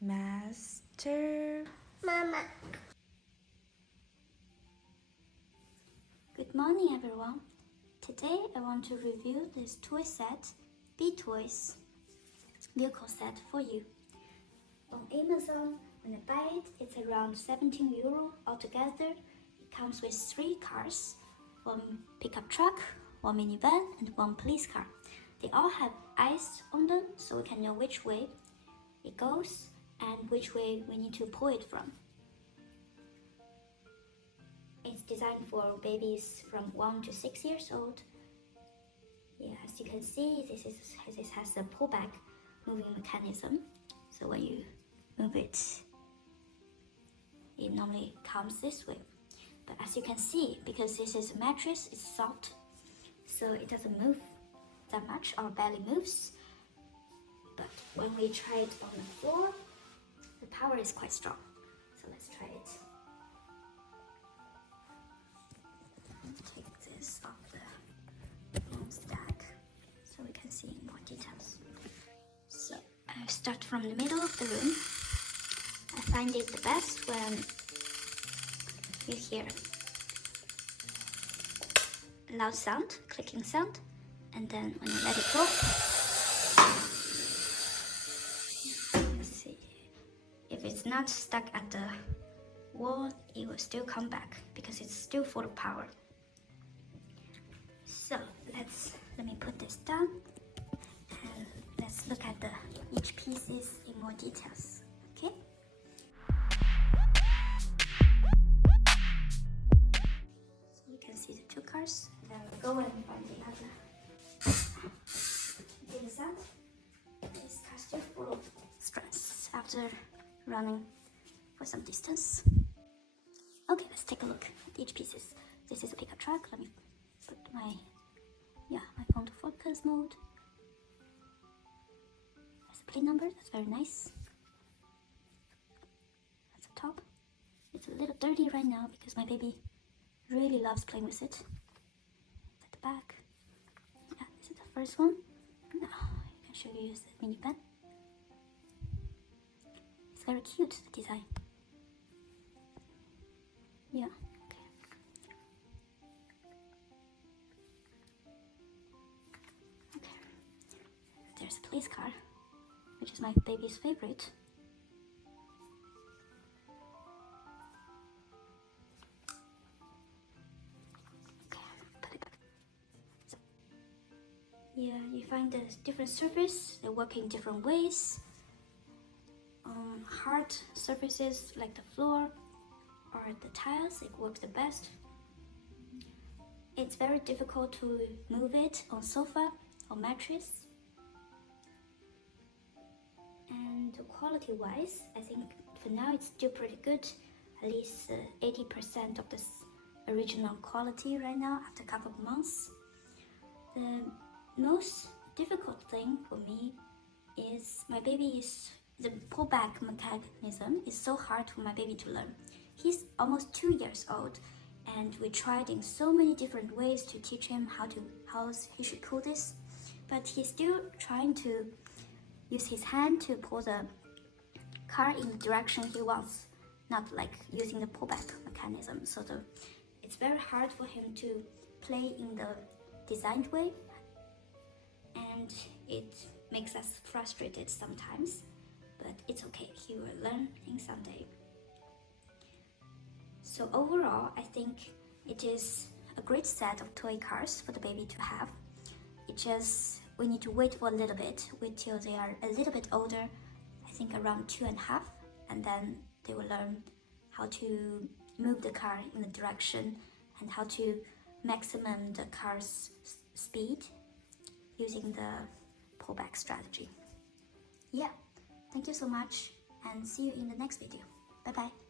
Master. Mama. Good morning, everyone. Today I want to review this toy set, B-Toys vehicle set for you. On Amazon, when I buy it, it's around 17 euro altogether. It comes with 3 cars, 1 pickup truck, 1 minivan, and 1 police car. They all have eyes on them, so we can know which way it goes and which way we need to pull it from. It's designed for babies from 1 to 6 years old. Yeah, as you can see, this has a pullback moving mechanism. So when you move it, it normally comes this way. But as you can see, because this is a mattress, it's soft, so it doesn't move that much or barely moves. But when we try it on the floor, the power is quite strong. So let's try it. Take this off the foam stack so we can see more details. So I start from the middle of the room. I find it the best when you hear a loud sound, clicking sound, and then when you let it go, let's see, if it's not stuck at the wall, it will still come back because it's still full of power. So let me put this down and let's look at each pieces in more details. Okay. So you can see the 2 cars. Then we'll go and find the other. Take this out. This car still full of stress after running for some distance. Okay, let's take a look at each pieces. This is a pickup truck. Let me put my phone to focus mode. There's a plate number, that's very nice. That's the top. It's a little dirty right now because my baby really loves playing with it. At the back. Yeah, this is the first one. Now I can show you the minivan. It's very cute, the design. Yeah. There's a police car, which is my baby's favorite. Okay, put it back. So, yeah, you find the different surface, they work in different ways. On hard surfaces like the floor or the tiles, it works the best. It's very difficult to move it on sofa or mattress. And quality-wise, I think for now it's still pretty good. At least 80% of this original quality right now after a couple of months. The most difficult thing for me is the pullback mechanism is so hard for my baby to learn. He's almost 2 years old, and we tried in so many different ways to teach him how he should pull this, but he's still trying to use his hand to pull the car in the direction he wants, not like using the pullback mechanism. So it's very hard for him to play in the designed way, and it makes us frustrated sometimes, but it's okay, he will learn in someday. So overall, I think it is a great set of toy cars for the baby to have. We need to wait for a little bit, wait till they are a little bit older, I think around 2.5, and then they will learn how to move the car in the direction and how to maximum the car's speed using the pullback strategy. Yeah, thank you so much and see you in the next video. Bye bye.